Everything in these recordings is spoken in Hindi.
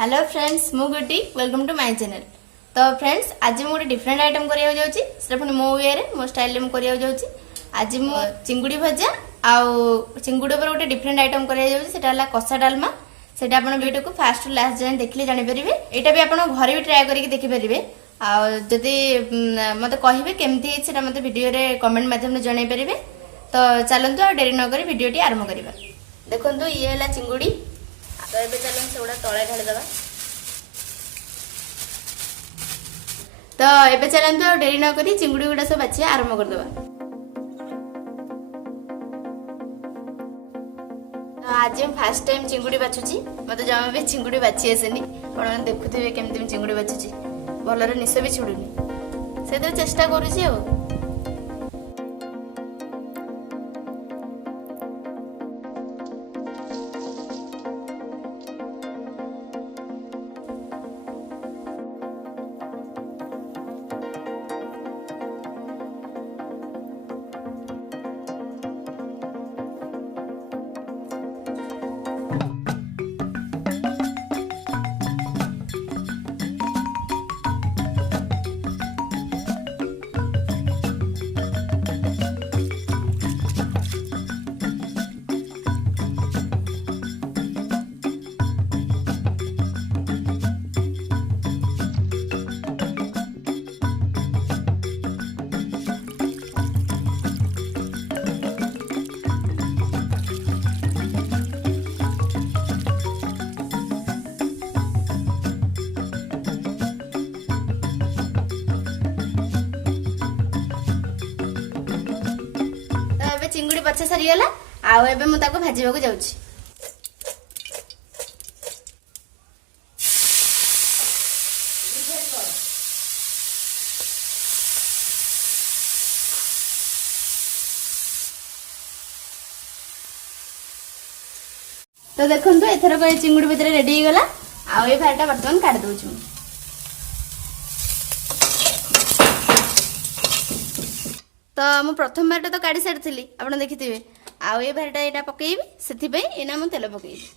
हेलो फ्रेंड्स मु गुड्डी वेलकम टू माय चैनल। तो फ्रेंड्स आज मुझे डिफरेंट आइटम करिया जाउची से पुनी मो वे रे मो स्टाइल रे मु करिया जाउची। आज मु चिंगुड़ी भजा आउ चिंगुड़ी पर गोटे डिफरेंट आइटम करिया जाउची सेटा हला कसा डालमा। सेटा आपण वीडियो को फास्ट टू लास्ट जाय देखले जानि परिबे। एटा भी आपण घरे भी ट्राई करके देखि परिबे। आ जदी मते कहिबे केमती सेटा मते वीडियो रे कमेंट माध्यम रे जणाई परिबे। तो चलंतु आ डेरी न करी वीडियो टी आरंभ करिबा। देखंतु ये हला चिंगुड़ी। तो ये चलन से गुड़ा तले ढाली दबा। तो ये चलते डेरी न करी चिंगुड़ी गुड़ा सब बाछिया आरंभ कर दबा। तो आज हम फर्स्ट टाइम चिंगुड़ी बाछुची। मते जमा भी चिंगुड़ी बाछी आसेनी। आपण देखुथिबे केमति चिंगुड़ी बाछुची। भलरे निस भी छुडुनी। से तो चेष्टा करूची हो। चिंगुड़ी पछे सरीगला आउ एबे मु ताको भाजीबा को जाउची। तो देखंतु एथर को चिंगुड़ी भितर रेडी हो गला आउ ए फारटा बर्तन काट दोछु। तो मु प्रथम बारटा तो काढ़ी सारी आप देखिथे आउ ये बारटा यहाँ पकईबी से एना मु तेल पकईबी।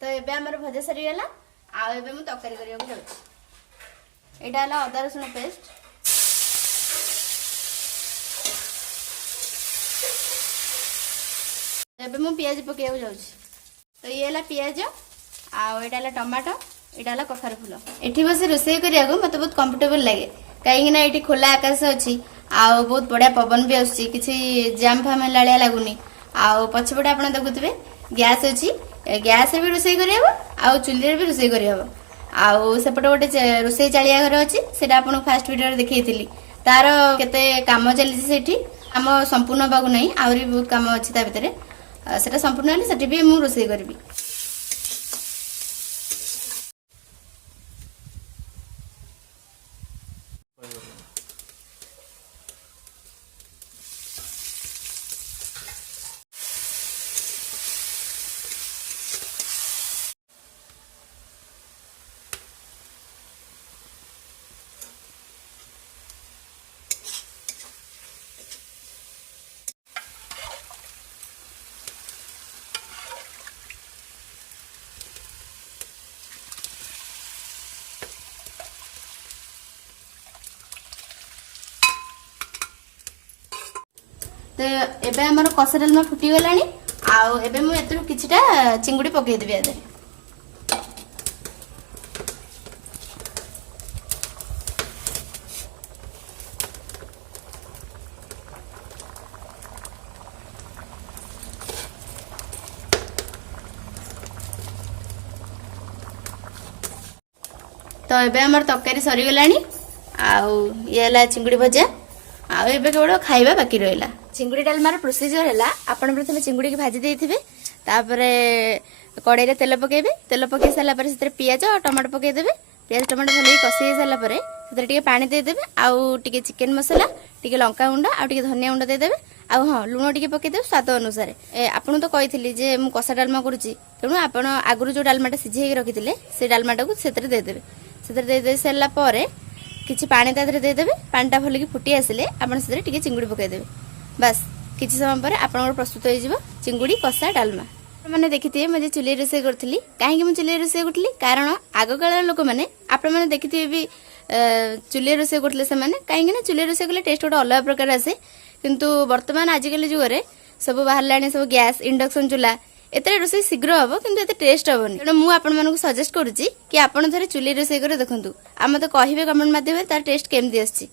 तो एबे हमर भजा सरीगला आउ एबे मु तरकारी करिया को जाउछी। एटा हला अदा रसुण पेस्ट। एबे मु प्याज पकेया को जाउछी। तो ये हला प्याज आउ एटा हला टमाटो एटा हला कखार फूल। एठी बसे रोसई करिया को मते बहुत कंफर्टेबल लागे काहे ना एठी खोला आकाश अछि आउ बहुत बढ़िया पवन भी आउछि किछि जाम फाम लालिया लागुनी। आउ पछपटे आपण देखुथिबे गैस अछि। गैस रे भी रोसई करिया आउ चुल्ली रे भी रोसई करिया आउ सेपटे गोटे रोसई चालिया घर अछि सेटा आपण फास्ट वीडियो रे देखैथिली। तार केते काम चली सेठी काम संपूर्ण बागु नै आउरी बहुत काम अछि ता भितरे सेटा संपूर्ण हले सेठी भी मु रोसई करबी। तो एबे हमर कसा डालमा फुटी गलानी आउ एबे मु एतरु किछटा चिंगुड़ी पके देबी आदे। तो एबे हमर तरकारी सरी गलानी आउ ये हला चिंगुड़ी भजा आउ एबे केवल खाइबा बाकी रहिला। चिंगुड़ी डालमार प्रोसीजर है आपण प्रथम चिंगुड़ी की भाजी देइथिबे तापरे कड़ाई रे तेल पकेबे। तेल पकई सारा पर से पियाज और टमाटो पकई देबे। पियाज टमाटो भले कषि सारा पर से पानी देदेवे आउ टिके चिकेन मसला टिके लंका गुंड आउ टिके धनिया गुंड देदेवे ଆଉ ହଁ ଲୁଣ ଟିକେ ପକେଇଦେବେ ସ୍ୱାଦ ଅନୁସାରେ। ଆପଣଙ୍କୁ ତ କହିଥିଲି ଯେ ମୁଁ କଷା ଡାଲମା କରୁଛି, ତେଣୁ ଆପଣ ଆଗରୁ ଯେଉଁ ଡାଲମାଟା ସିଝେଇକି ରଖିଥିଲେ ସେ ଡାଲମାଟାକୁ ସେଥିରେ ଦେଇଦେବେ। ସେଥିରେ ଦେଇ ସାରିଲା ପରେ କିଛି ପାଣି ତା ଦେହରେ ଦେଇଦେବେ। ପାଣିଟା ଭଲକି ଫୁଟି ଆସିଲେ ଆପଣ ସେଥିରେ ଟିକେ ଚିଙ୍ଗୁଡ଼ି ପକାଇଦେବେ। ବାସ୍ କିଛି ସମୟ ପରେ ଆପଣଙ୍କର ପ୍ରସ୍ତୁତ ହୋଇଯିବ ଚିଙ୍ଗୁଡ଼ି କଷା ଡାଲମା। ଆପଣମାନେ ଦେଖିଥିବେ ମୁଁ ଆଜି ଚୁଲିରେ ରୋଷେଇ କରୁଥିଲି। କାହିଁକି ମୁଁ ଚୁଲିରେ ରୋଷେଇ କରୁଥିଲି? କାରଣ ଆଗକାଳର ଲୋକମାନେ ଆପଣମାନେ ଦେଖିଥିବେ ବି ଚୁଲିରେ ରୋଷେଇ କରୁଥିଲେ ସେମାନେ। କାହିଁକିନା ଚୁଲିରେ ରୋଷେଇ କଲେ ଟେଷ୍ଟ ଗୋଟେ ଅଲଗା ପ୍ରକାର ଆସେ। କିନ୍ତୁ ବର୍ତ୍ତମାନ ଆଜିକାଲି ଯୁଗରେ ସବୁ ବାହାରିଲାଣି ସବୁ ଗ୍ୟାସ୍ ଇଣ୍ଡକ୍ସନ ଚୁଲା, ଏଥିରେ ରୋଷେଇ ଶୀଘ୍ର ହବ କିନ୍ତୁ ଏତେ ଟେଷ୍ଟ ହବନି। ତେଣୁ ମୁଁ ଆପଣମାନଙ୍କୁ ସଜେଷ୍ଟ କରୁଛି କି ଆପଣ ଥରେ ଚୁଲି ରୋଷେଇ କରି ଦେଖନ୍ତୁ, ଆଉ ମୋତେ କହିବେ କମେଣ୍ଟ ମାଧ୍ୟମରେ ତାର ଟେଷ୍ଟ କେମିତି ଆସିଛି।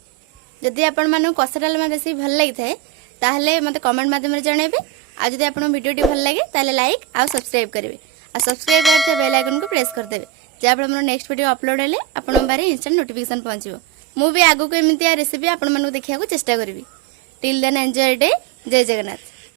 ଯଦି ଆପଣମାନଙ୍କୁ କଷା ଡାଲମା ରେସିପି ଭଲ ଲାଗିଥାଏ ତାହେଲେ ମୋତେ କମେଣ୍ଟ ମାଧ୍ୟମରେ ଜଣାଇବେ। ଆଉ ଯଦି ଆପଣଙ୍କ ଭିଡ଼ିଓଟି ଭଲ ଲାଗେ ତାହେଲେ ଲାଇକ୍ ଆଉ ସବସ୍କ୍ରାଇବ୍ କରିବେ। ଆଉ ସବସ୍କ୍ରାଇବ୍ କରିଥିବା ବେଲ୍ ଆଇକନକୁ ପ୍ରେସ୍ କରିଦେବେ, ଯାହାଫଳରେ ମୋର ନେକ୍ସଟ ଭିଡ଼ିଓ ଅପଲୋଡ଼ ହେଲେ ଆପଣଙ୍କ ପାଖରେ ଇନଷ୍ଟାଣ୍ଟ ନୋଟିଫିକେସନ୍ ପହଞ୍ଚିବ। ମୁଁ ବି ଆଗକୁ ଏମିତିଆ ରେସିପି ଆପଣମାନଙ୍କୁ ଦେଖିବାକୁ ଚେଷ୍ଟା କରିବି। Till then enjoy day. जय जगन्नाथ।